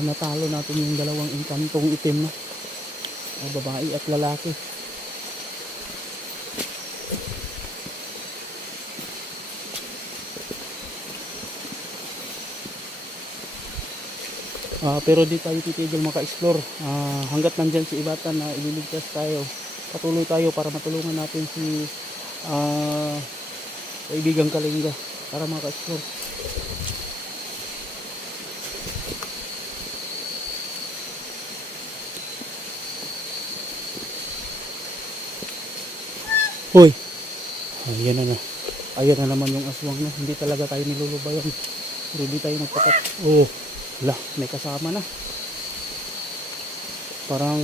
Natalo natin yung dalawang inkantong itim na babae at lalaki. Pero di tayo titigil maka-explore hanggat nandyan si Ibatan na ililigtas tayo. Patuloy tayo para matulungan natin si kaibigang Kalinga para maka-explore. Hoy, ayan na. Ayan na naman yung aswang na. Hindi talaga tayo nilulubayan. Pero hindi tayo magpakat. Oh, wala, may kasama na. Parang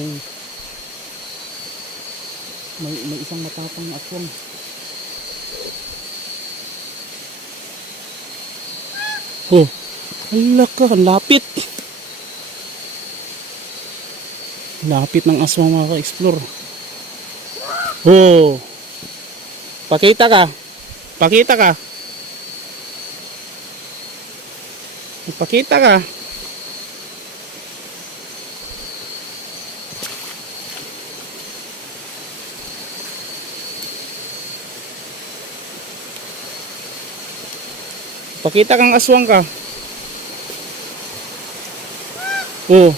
may isang matapang na aswang. Oh, hala ka, lapit. Lapit ng aswang mga ka-explore. Oh, pakita ka. Pakita ka. Pakita ka. Pakita kang aswang ka. Oh.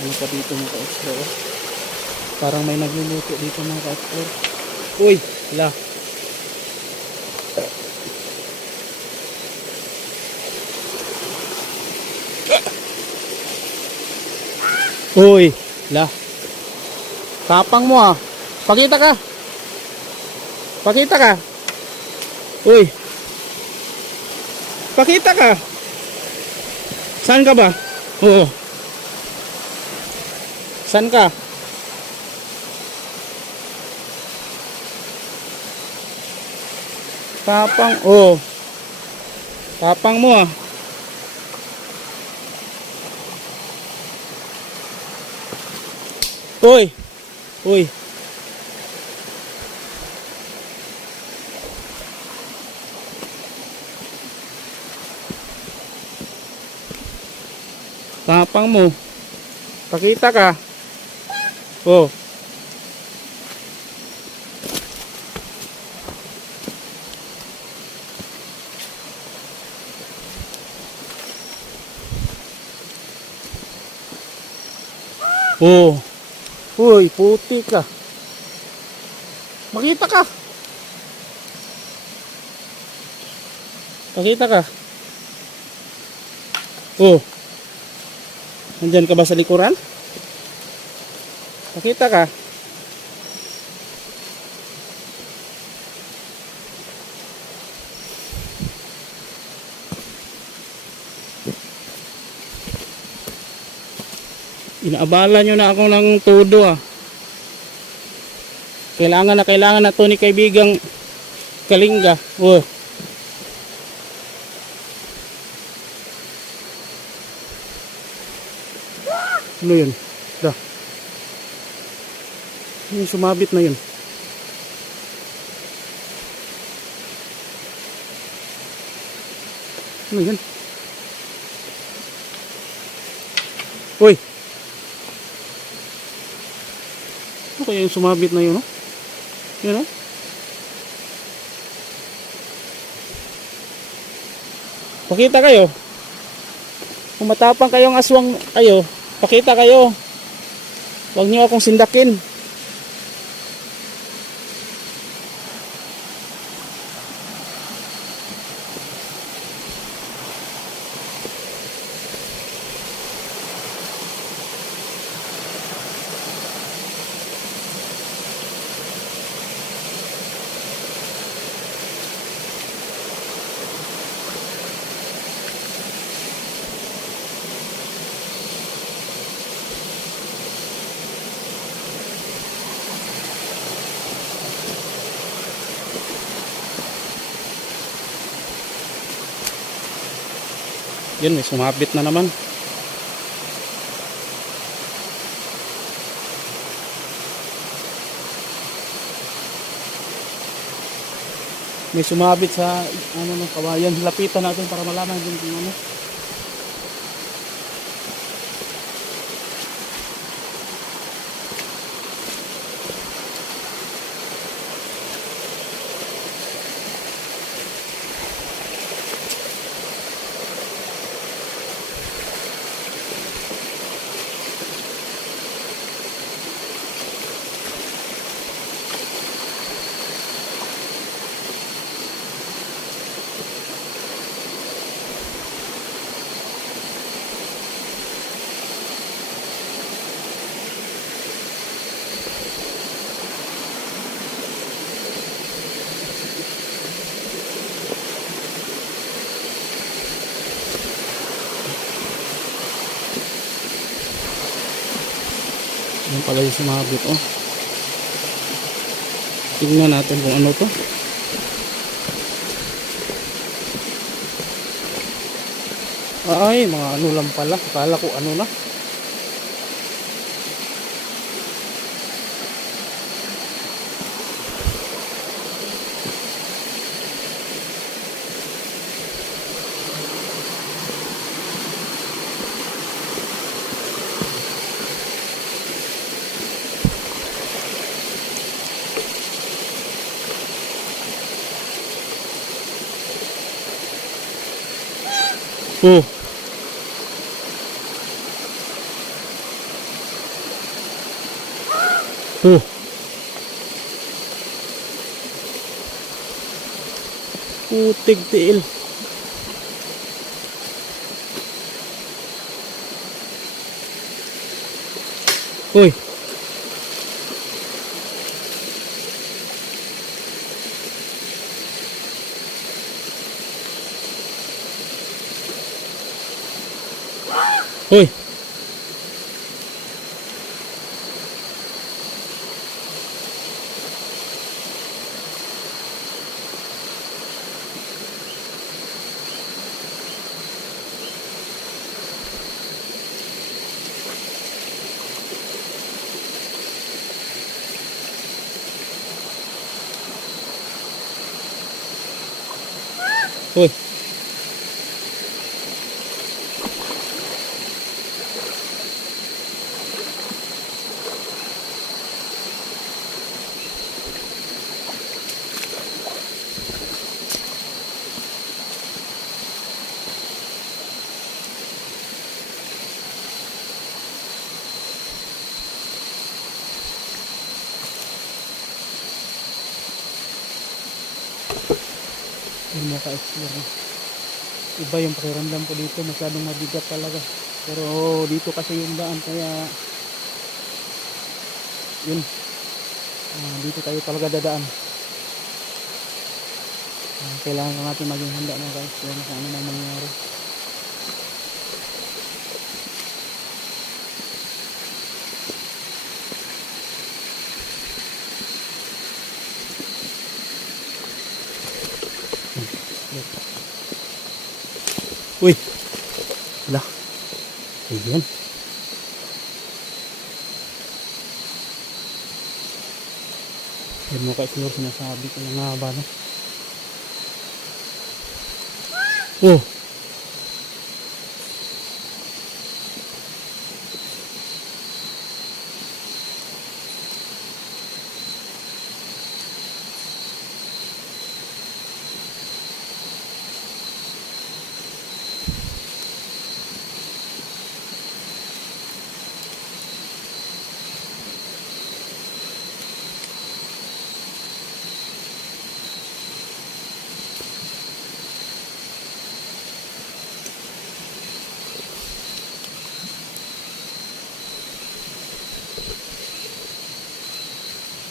Ano pa dito mga ka-explore? Parang may nagluluto dito mga ka-explore. Uy, la. Uy, la. Tapang mo ah. Pakita ka. Pakita ka. Uy. Pakita ka. Saan ka ba? Oo. Saan ka? Tapang, oh. Tapang mo ah. Uy. Uy. Tapang mo. Pakita ka. Oh. Oh. Uy, puti ka. Makita ka. Pakita ka. Oh. Nandyan ka ba sa likuran? Pakita ka. Inaabala nyo na ako ng todo ah. Kailangan na to ni kaibigang Kalinga. Oh. Ano yun? Da. Yung sumabit na yun. Ano yun? Uy! Ano kaya yung sumabit na yun, no? Yun, no? Pakita kayo. Kung matapang kayong aswang kayo, pakita kayo. Huwag niyo akong sindakin. Yun, may sumabit na naman. May sumabit sa ano ng kawayan. Lapitan natin para malaman din kung ano. Yan pala yung sumabit, oh. Tingnan natin kung ano to. Ay, mga ano lang pala. Akala ko ano na. Oh. Oh. Putig tiil. Uy. Uy. Uy. Yung mga ka-explore. Iba yung pakiramdam ko dito. Masyadong mabigat talaga. Pero dito kasi yung daan. Kaya yun. Dito tayo talaga dadaan. Kailangan natin maging handa mga ka-explore sa ano na mangyari. Uy. Wala. Ayan. Yan mo ka-explore, sinasabi ko na nga ba, no? Oh.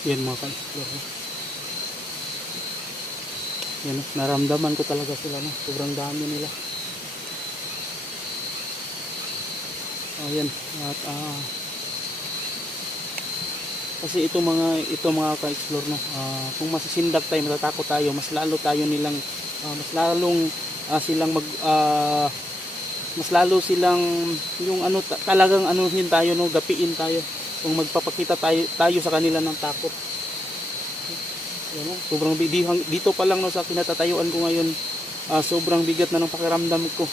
Yan mga ka-explore. Yan, naramdaman ko talaga sila, no? Sobrang dami nila. Ayan, at kasi ito mga ka-explore, no, kung masisindak tayo, matatakot tayo, mas lalo tayo nilang mas lalong silang mas lalo silang yung ano talagang anuhin tayo, no, gapiin tayo kung magpapakita tayo sa kanila ng takot. Yan, no? Sobrang dito pa lang, no, sa kinatatayuan ko ngayon, sobrang bigat na ng pakiramdam ko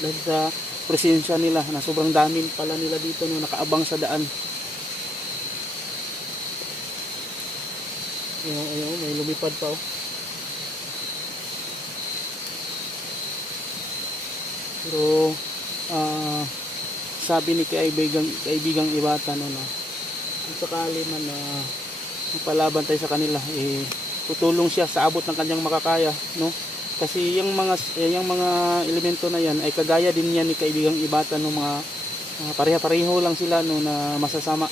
dahil sa presensya nila, na sobrang dami pala nila dito, no, nakaabang sa daan. Ayun, may lumipad pa, oh. Pero sabi ni kaibigang Iwata, no, na kung sakali man na palaban tayo sa kanila, tutulong siya sa abot ng kanyang makakaya, no, kasi yung mga elemento na yan ay kagaya din yan ni kaibigang Iwata, no, mga pareha-pareho lang sila, no, na masasama,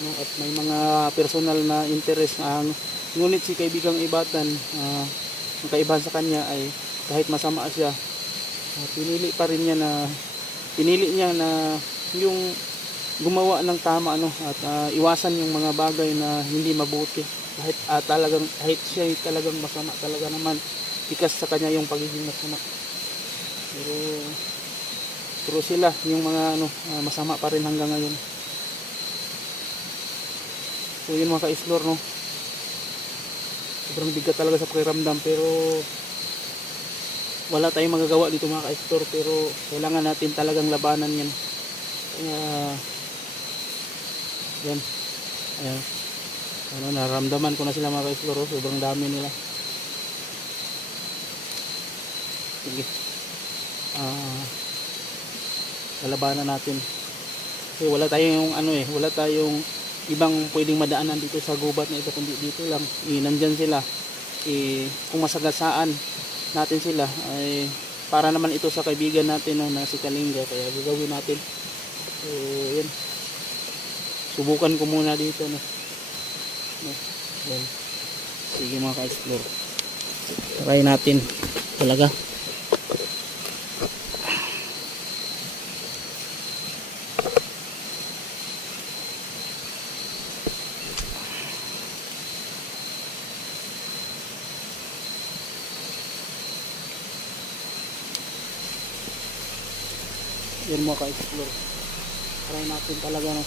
no, at may mga personal na interest. Ngunit si kaibigang Ibatan, ang kaibahan sa kanya ay kahit masama siya, pinili niya na yung gumawa ng tama, no, at iwasan yung mga bagay na hindi mabuti, kahit siya ay talagang masama talaga naman, ikas sa kanya yung pagiging masama, pero sila yung mga masama pa rin hanggang ngayon. So yun mga ka-explore, no, sobrang bigat talaga sa pakiramdam, pero wala tayong magagawa dito mga ka-explore, pero kailangan natin talagang labanan yan. Yan, ayan, naramdaman ko na sila mga ka-explore, sobrang dami nila. Sige, lalabanan natin kasi wala tayong ibang pwedeng madaanan dito sa gubat na ito, kundi dito lang. Nandyan sila, kung masagasaan natin sila, ay para naman ito sa kaibigan natin, no, na si Kalinga, kaya gagawin natin. So yan, subukan ko muna dito, no. Yan. Sige mga ka-explore, try natin talaga. Yan mga ka-explore, try natin talaga, no.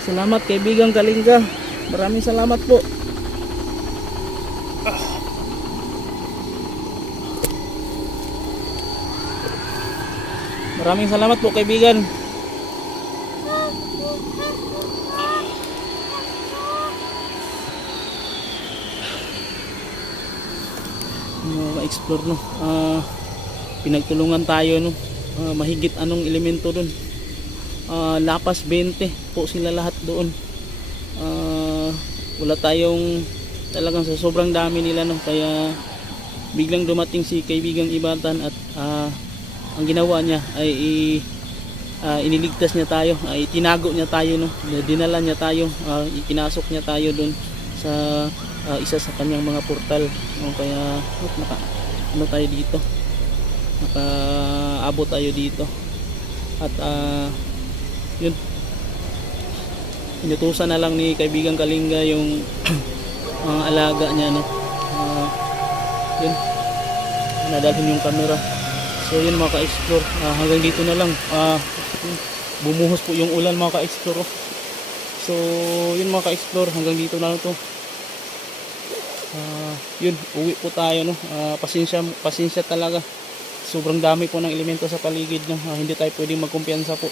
Salamat kaibigang Kalinga. Maraming salamat po. Maraming salamat po kaibigan. Explore no. Pinagtulungan tayo no. Mahigit anong elemento doon. Lapas 20 po sila lahat doon. Wala tayong talagang sa sobrang dami nila no, kaya biglang dumating si kaibigang Ibatan at ang ginawa niya ay iniligtas niya tayo, itinago niya tayo no, dinala niya tayo, ikinasok niya tayo doon sa isa sa kanyang mga portal no, kaya ano tayo dito, nakaabot tayo dito at yun, inutusan na lang ni kaibigang Kalinga yung alaga niya no, yun, nadalhin yung camera. So yun mga ka-explore, hanggang dito na lang. Bumuhos po yung ulan mga ka-explore. So yun mga ka-explore, hanggang dito na lang to. Yun, uwi po tayo no. Pasensya talaga, sobrang dami po ng elemento sa paligid no. Hindi tayo pwedeng magkumpiyansa po.